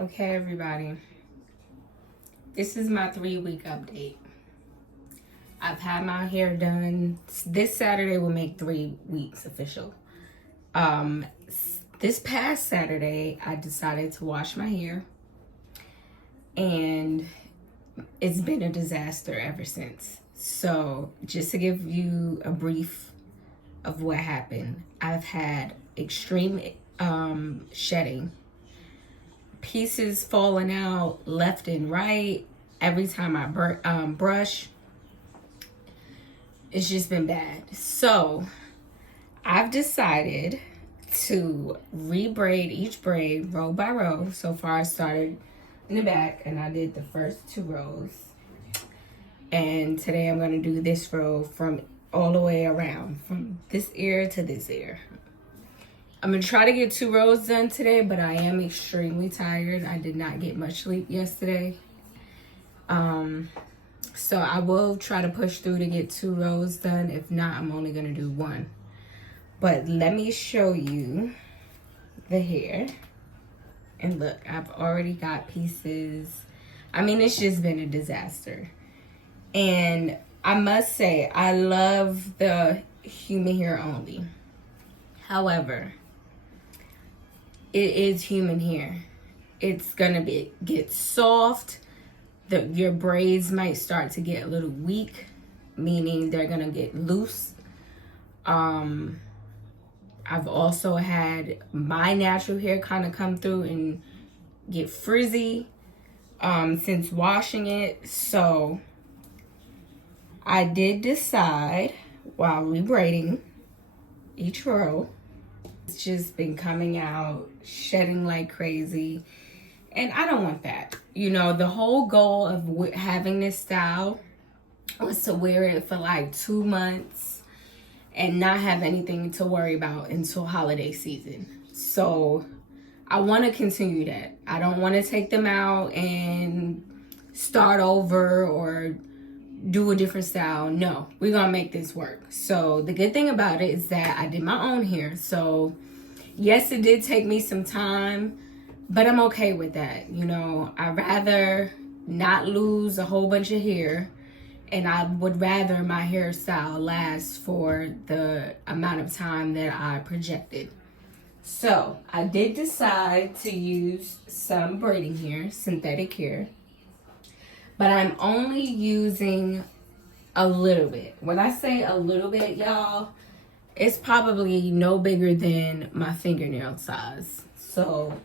Okay, everybody. This is my 3-week update. I've had my hair done. This Saturday will make 3 weeks official. This past Saturday, I decided to wash my hair, and it's been a disaster ever since. So, just to give you a brief of what happened, I've had extreme shedding, pieces falling out left and right every time I brush. It's just been bad. So I've decided to rebraid each braid row by row. So far I started in the back and I did the first 2 rows. And today I'm going to do this row from all the way around, from this ear to this ear. I'm going to try to get 2 rows done today, but I am extremely tired. I did not get much sleep yesterday. So I will try to push through to get 2 rows done. If not, I'm only going to do 1. But let me show you the hair. And look, I've already got pieces. I mean, it's just been a disaster. And I must say, I love the human hair only. However, it is human hair. It's gonna get soft. Your braids might start to get a little weak, meaning they're gonna get loose. I've also had my natural hair kind of come through and get frizzy since washing it. So I did decide while rebraiding each row, it's just been coming out, shedding like crazy. And I don't want that. You know, the whole goal of having this style was to wear it for like 2 months and not have anything to worry about until holiday season. So I want to continue that. I don't want to take them out and start over or do a different style. No, we're going to make this work. So the good thing about it is that I did my own hair. So yes, it did take me some time, but I'm okay with that. You know, I'd rather not lose a whole bunch of hair, and I would rather my hairstyle last for the amount of time that I projected. So I did decide to use some braiding hair, synthetic hair, but I'm only using a little bit. When I say a little bit, y'all, it's probably no bigger than my fingernail size. So,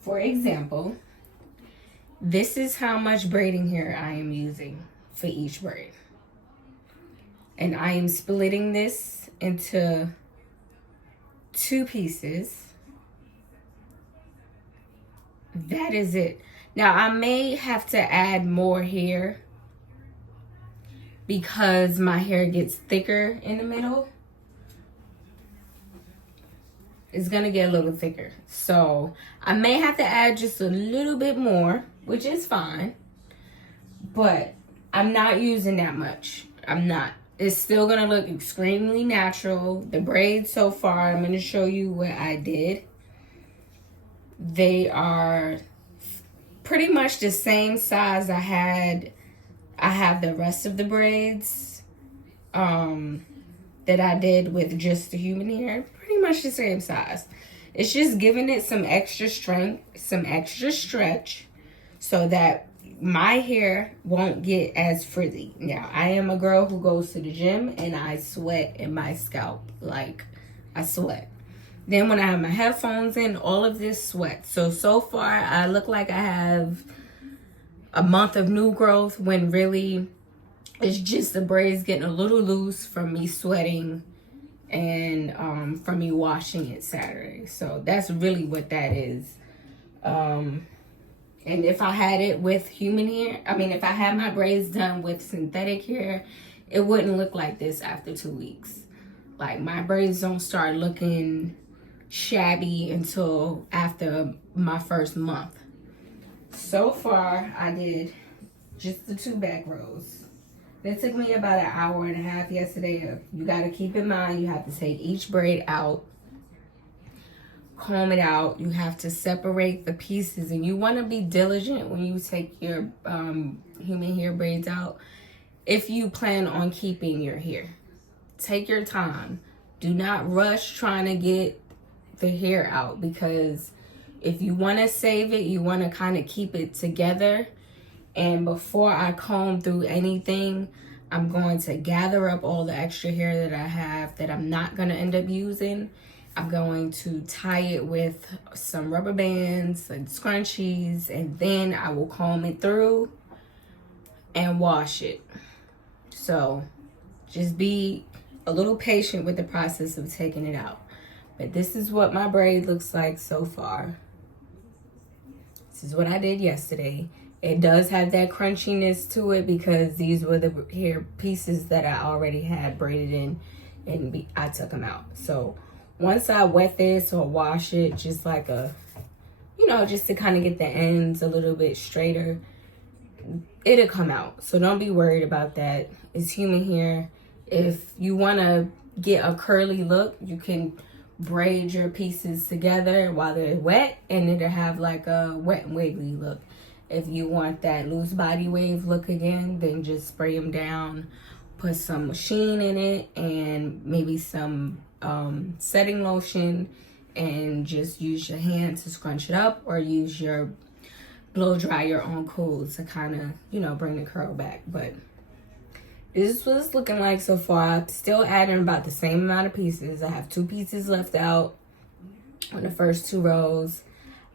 for example, this is how much braiding hair I am using for each braid. And I am splitting this into 2 pieces. That is it. Now, I may have to add more hair because my hair gets thicker in the middle. It's gonna get a little thicker. So I may have to add just a little bit more, which is fine. But I'm not using that much. I'm not. It's still gonna look extremely natural. The braids so far, I'm gonna show you what I did. They are pretty much the same size I have the rest of the braids that I did with just the human hair. Pretty much the same size. It's just giving it some extra strength, some extra stretch, so that my hair won't get as frizzy. Now, I am a girl who goes to the gym and I sweat in my scalp. Like, I sweat. Then when I have my headphones in, all of this sweat. So far, I look like I have a month of new growth when really it's just the braids getting a little loose from me sweating and from me washing it Saturday. So that's really what that is. And if I had it with human hair, if I had my braids done with synthetic hair, it wouldn't look like this after 2 weeks. Like, my braids don't start looking shabby until after my first month. So far, I did just the 2 back rows. It took me about 1.5 hours yesterday. You got to keep in mind, you have to take each braid out, comb it out. You have to separate the pieces, and you want to be diligent when you take your human hair braids out. If you plan on keeping your hair, take your time. Do not rush trying to get the hair out, because if you want to save it, you want to kind of keep it together. And before I comb through anything, I'm going to gather up all the extra hair that I have that I'm not going to end up using. I'm going to tie it with some rubber bands and scrunchies, and then I will comb it through and wash it. So just be a little patient with the process of taking it out. But this is what my braid looks like so far. This is what I did yesterday. It does have that crunchiness to it because these were the hair pieces that I already had braided in, and I took them out. So once I wet this or wash it, just like a, just to kind of get the ends a little bit straighter, it'll come out. So don't be worried about that. It's human hair. If you want to get a curly look, you can braid your pieces together while they're wet, and it'll have like a wet and wiggly look. If you want that loose body wave look again, then just spray them down, put some sheen in it, and maybe some setting lotion, and just use your hand to scrunch it up, or use your blow dryer on cool to kind of, bring the curl back. But this is what it's looking like so far. I'm still adding about the same amount of pieces. I have 2 pieces left out on the first 2 rows,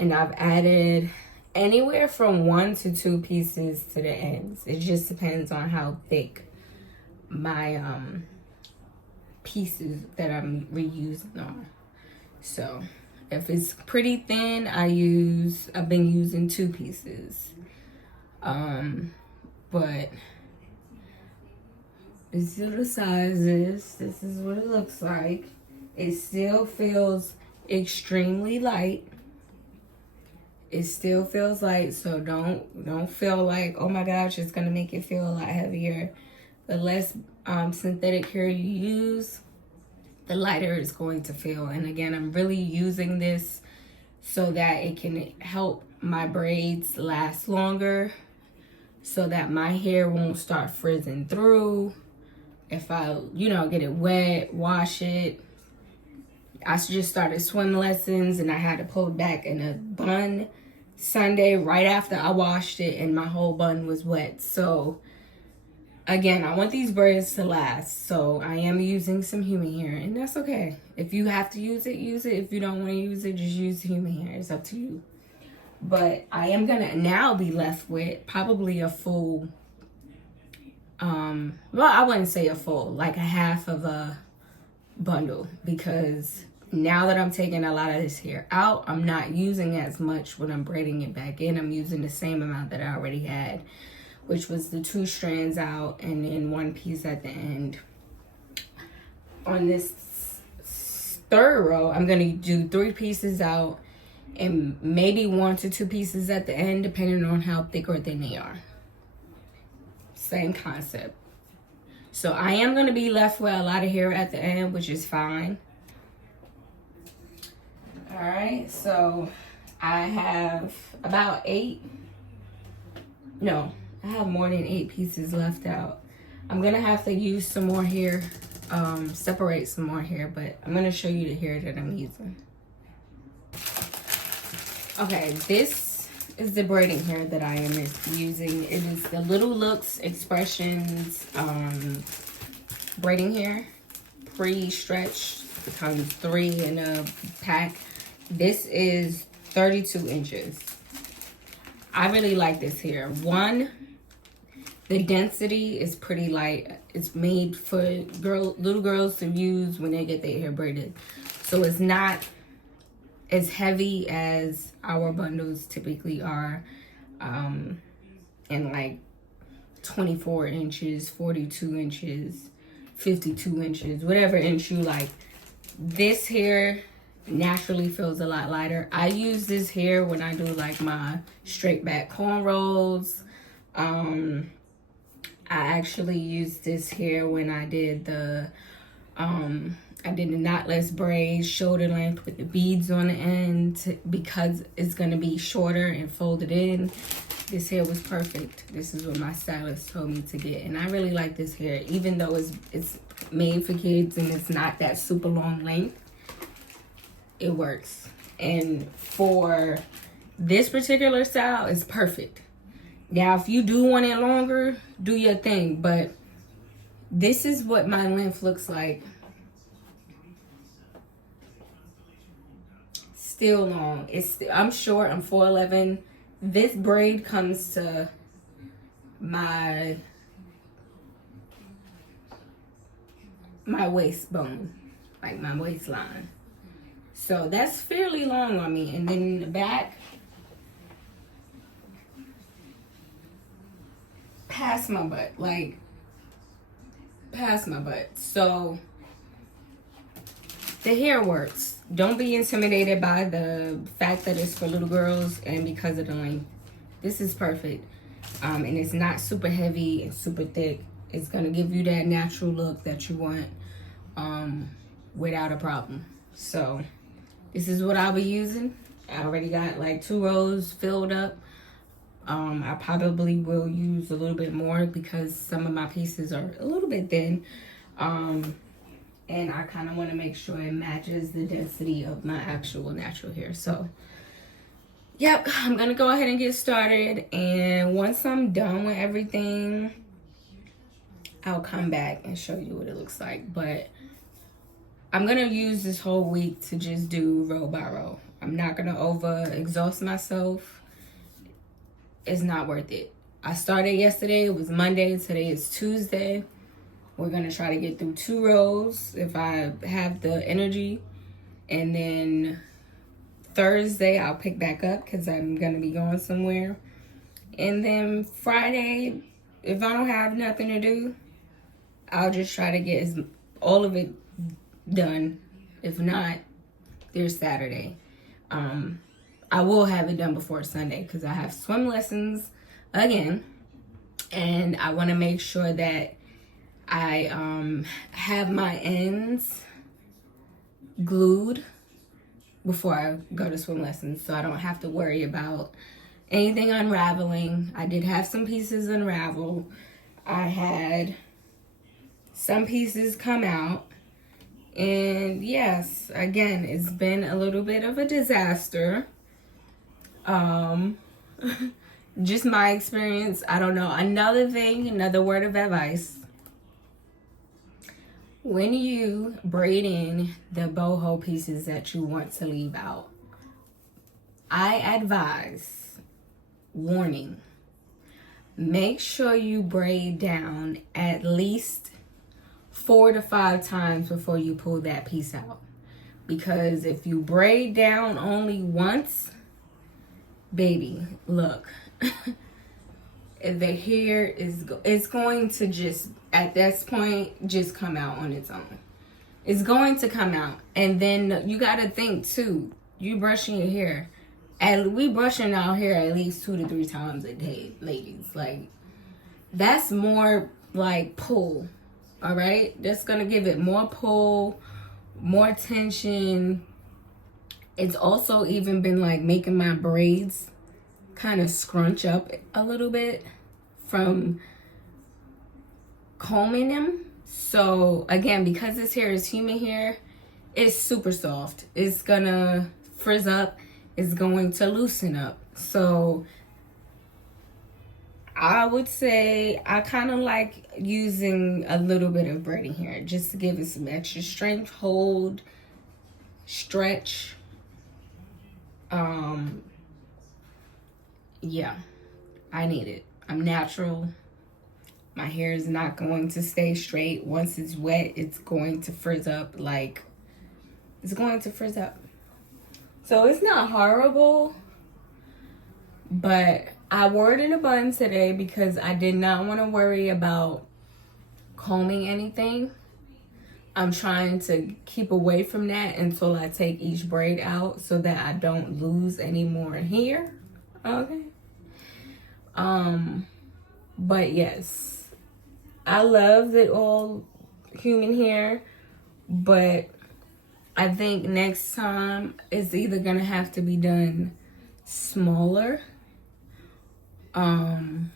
and I've added anywhere from 1 to 2 pieces to the ends. It just depends on how thick my pieces that I'm reusing are. So if it's pretty thin, I've been using 2 pieces. But these are the sizes. This is what it looks like. It still feels extremely light. It still feels light, so don't feel like, oh my gosh, it's gonna make it feel a lot heavier. The less synthetic hair you use, the lighter it's going to feel. And again, I'm really using this so that it can help my braids last longer, so that my hair won't start frizzing through. If I, get it wet, wash it. I just started swim lessons, and I had to pull it back in a bun Sunday right after I washed it, and my whole bun was wet. So again, I want these braids to last, so I am using some human hair, and that's okay. If you have to use it, use it. If you don't want to use it, just use human hair. It's up to you. But I am gonna now be left with probably a full, well, I wouldn't say a full, like a half of a bundle, because now that I'm taking a lot of this hair out, I'm not using as much when I'm braiding it back in. I'm using the same amount that I already had, which was the 2 strands out and then 1 piece at the end. On this 3rd row, I'm gonna do 3 pieces out and maybe 1 to 2 pieces at the end, depending on how thick or thin they are. Same concept. So I am gonna be left with a lot of hair at the end, which is fine. All right, so I have about 8. No, I have more than 8 pieces left out. I'm gonna have to use some more hair, separate some more hair, but I'm gonna show you the hair that I'm using. Okay, this is the braiding hair that I am using. It is the Little Looks Expressions braiding hair, pre-stretched. It comes 3 in a pack. This is 32 inches. I really like this hair. 1, the density is pretty light. It's made for little girls to use when they get their hair braided. So it's not as heavy as our bundles typically are. And like 24 inches, 42 inches, 52 inches, whatever inch you like. This hair naturally feels a lot lighter. I use this hair when I do like my straight back cornrows. I actually used this hair when I did the I did a knotless braid, shoulder length with the beads on the end because it's going to be shorter and folded in. This hair was perfect. This is what my stylist told me to get. And I really like this hair, even though it's made for kids and it's not that super long length. It works. And for this particular style, it's perfect. Now, if you do want it longer, do your thing. But this is what my length looks like. Still long. I'm short. I'm 4'11". This braid comes to my waist bone, like my waistline. So that's fairly long on me. And then in the back, past my butt, like past my butt. So the hair works. Don't be intimidated by the fact that it's for little girls and because of the length. This is perfect. And it's not super heavy and super thick. It's going to give you that natural look that you want without a problem. So this is what I'll be using. I already got like 2 rows filled up. I probably will use a little bit more because some of my pieces are a little bit thin. And I kind of want to make sure it matches the density of my actual natural hair. So, yep, I'm going to go ahead and get started. And once I'm done with everything, I'll come back and show you what it looks like. But I'm going to use this whole week to just do row by row. I'm not going to over-exhaust myself. It's not worth it. I started yesterday. It was Monday. Today is Tuesday. We're going to try to get through 2 rows if I have the energy. And then Thursday, I'll pick back up because I'm going to be going somewhere. And then Friday, if I don't have nothing to do, I'll just try to get all of it done. If not, there's Saturday. I will have it done before Sunday because I have swim lessons again. And I want to make sure that I have my ends glued before I go to swim lessons, so I don't have to worry about anything unraveling. I did have some pieces unravel. I had some pieces come out. And yes, again, it's been a little bit of a disaster. Just my experience. I don't know. Another word of advice. When you braid in the boho pieces that you want to leave out, I advise, warning, make sure you braid down at least 4 to 5 times before you pull that piece out. Because if you braid down only once, baby, look, the hair is going to just, at this point, just come out on its own. It's going to come out. And then you got to think, too, you brushing your hair. And we brushing our hair at least 2 to 3 times a day, ladies. Like, that's more like pull, all right? That's going to give it more pull, more tension. It's also even been like making my braids kind of scrunch up a little bit from combing them. So again, because this hair is human hair, it's super soft. It's gonna frizz up. It's going to loosen up. So I would say I kind of like using a little bit of braiding here just to give it some extra strength, hold, stretch. Yeah, I need it. I'm natural. My hair is not going to stay straight. Once it's wet, it's going to frizz up. Like, it's going to frizz up. So it's not horrible, but I wore it in a bun today because I did not want to worry about combing anything. I'm trying to keep away from that until I take each braid out so that I don't lose any more hair. Okay. But yes, I love the all human hair, but I think next time it's either gonna have to be done smaller, and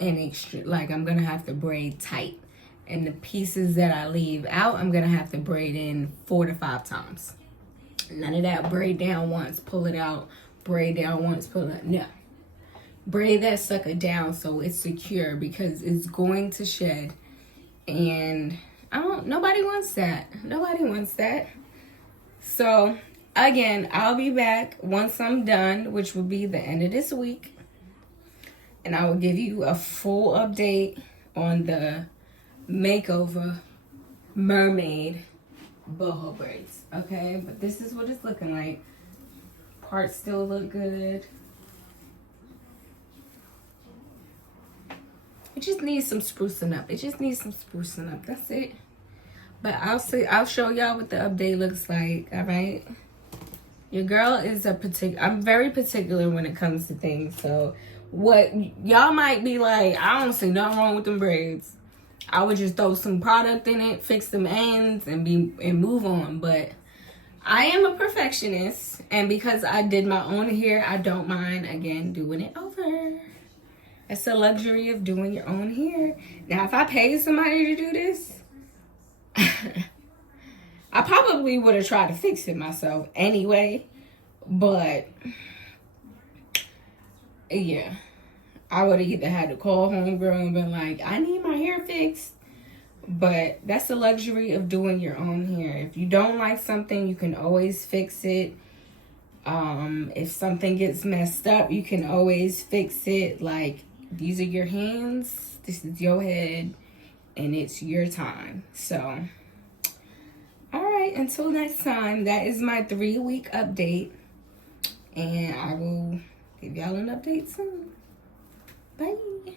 extra, like I'm gonna have to braid tight, and the pieces that I leave out, I'm gonna have to braid in 4 to 5 times. None of that braid down once, pull it out, braid down once, pull it out. No, braid that sucker down so it's secure, because it's going to shed, and nobody wants that. Nobody wants that. So again, I'll be back once I'm done, which will be the end of this week, and I will give you a full update on the makeover mermaid boho braids. Okay, but this is what it's looking like. Parts still look good. It just needs some sprucing up. It just needs some sprucing up. That's it. But I'll show y'all what the update looks like. All right. Your girl is I'm very particular when it comes to things. So what y'all might be like, I don't see nothing wrong with them braids. I would just throw some product in it, fix them ends, and move on. But I am a perfectionist, and because I did my own hair, I don't mind again doing it over. It's the luxury of doing your own hair. Now, if I paid somebody to do this, I probably would have tried to fix it myself anyway. But yeah, I would have either had to call homegirl and been like, I need my hair fixed. But that's the luxury of doing your own hair. If you don't like something, you can always fix it. If something gets messed up, you can always fix it. Like, these are your hands, this is your head, and it's your time. So, all right, until next time, that is my 3-week update, and I will give y'all an update soon. Bye.